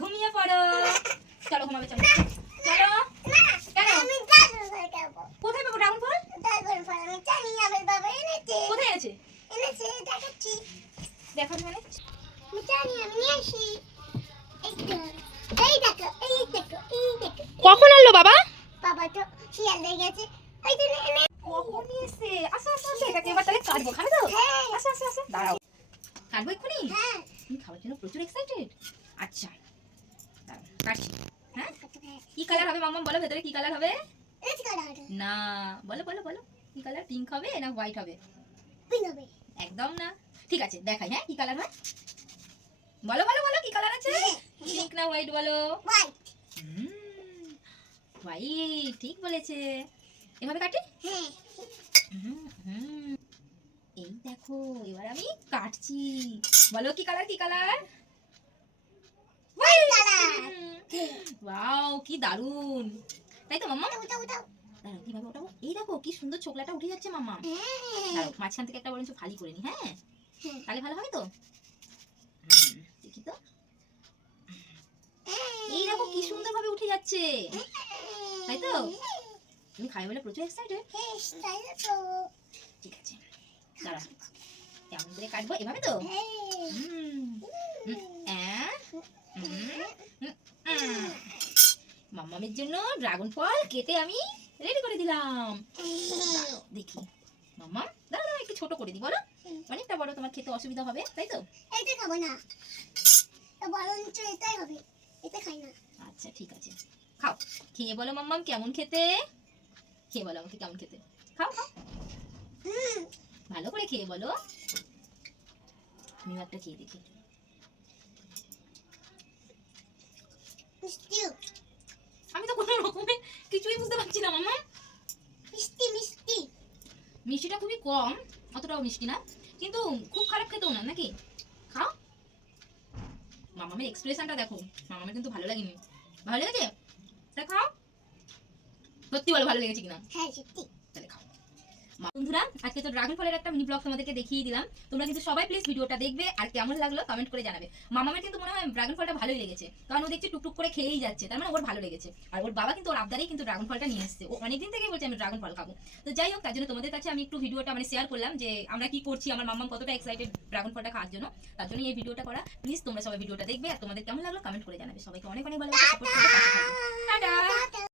ঘুমিয়ে পড়ো। চলো ঘুমাবে, চলো চলো। কেন কোথায় পাবো ড্রাগন ফল? কোথায় এনেছে? দেখো মানে কখন আনলো বাবা? বাবা তো শিয়ালে গেছে। কখন এসে? আসো আসো আসো, এটাকে এবার তাহলে কাটবো, খাবে তো? আসো আসো আসো, দাঁড়াও কাটবো এক্ষুনি। তুমি খাওয়ার জন্য প্রচুর এক্সাইটেড? আচ্ছা দাঁড়াও কাটছি। হ্যাঁ কি কালার হবে মাম্মা বলো, ভেতরে কি কালার হবে? না বলো বলো বলো, কি কালার? পিঙ্ক হবে না হোয়াইট হবে? একদম না। ঠিক আছে দেখাই, হ্যাঁ কি কালার হয় বলো বলো বলো, কি কালার আছে? পিঙ্ক না হোয়াইট বলো? হোয়াইট, ঠিক বলেছে। এভাবে কাটি। এই দেখো এবার আমি কাটছি, বলো কি কালার? কি কালার? ওয়াও কি দারুন, তাই তো মাম্মা? দাঁড়াও কিভাবে ওঠাবো? এই দেখো কি সুন্দর ছোকলাটা উঠে যাচ্ছে মাম্মা। দাঁড়াও মাঝখান থেকে একটা বরঞ্চ ফালি করে নি, হ্যাঁ তাহলে ভালো হবে তো। দেখি তো, এই দেখো কি সুন্দর ভাবে উঠে যাচ্ছে, তাই তো? তুমি খাই বলে প্রচুর এক্সাইটেড? ঠিক আছে দাঁড়াও, কেমন করে কাটবো? এভাবে তো? মাম্মামের জন্য ড্রাগন ফল কেটে আমি রেডি করে দিলাম। দেখি মাম্মা, দাঁড়া দাঁড়া একটু ছোট করে দিই বলো, অনেকটা বড় তোমার খেতে অসুবিধা হবে, তাই তো? এইটা খাবো না, বরঞ্চ এটাই হবে, এটা খাই না। আচ্ছা ঠিক আছে, খাও, খেয়ে বলো মাম্মাম কেমন খেতে, খেয়ে বলো আমাকে কেমন খেতে, খাও খাও ভালো করে খেয়ে বলো। আমিও একটা খেয়ে দেখি। আমি তো কোনো রকমের কিছুই বুঝতে পারছি না মাম্মা। মিষ্টি মিষ্টি, মিষ্টিটা খুবই কম, অতটাও মিষ্টি না, কিন্তু খুব খারাপ খেতেও না, নাকি? খাও, মামামের এক্সপ্রেশনটা দেখো, মামামের কিন্তু ভালো লাগেনি। ভালো লেগেছে? তাহলে খাও, সত্যি বলো ভালো লেগেছে কিনা। হ্যাঁ সত্যি। তাহলে খাও। বন্ধুরা আজকে তো ড্রাগন ফলের একটা মিনি ব্লগ তোমাদেরকে দেখিয়ে দিলাম, তোমরা কিন্তু সবাই প্লিজ ভিডিওটা দেখবে আর কেমন লাগলো কমেন্ট করে জানাবে। মামামের কিন্তু মনে হয় ড্রাগন ফলটা ভালোই লেগেছে, কারণ ও দেখছি টুকটুক করে খেয়েই যাচ্ছে, তার মানে ওর ভালো লেগেছে। আর ওর বাবা কিন্তু ওর আবদারেই কিন্তু ড্রাগন ফলটা নিয়ে এসেছে, ও অনেকদিন থেকেই বলছে আমি ড্রাগন ফল খাবো। তো যাই হোক, তার জন্য তোমাদের কাছে আমি একটু ভিডিওটা মানে শেয়ার করলাম যে আমরা কি করছি, আমার মাম্মাম কতটা এক্সাইটেড ড্রাগন ফলটা খাওয়ার জন্য, তার জন্য এই ভিডিওটা করা। প্লিজ তোমরা সবাই ভিডিওটা দেখবে আর তোমাদের কেমন লাগলো কমেন্ট করে জানাবে। সবাইকে অনেক অনেক ভালোবাসা, সাপোর্ট করবে, পাশে থাকবে। টাটা।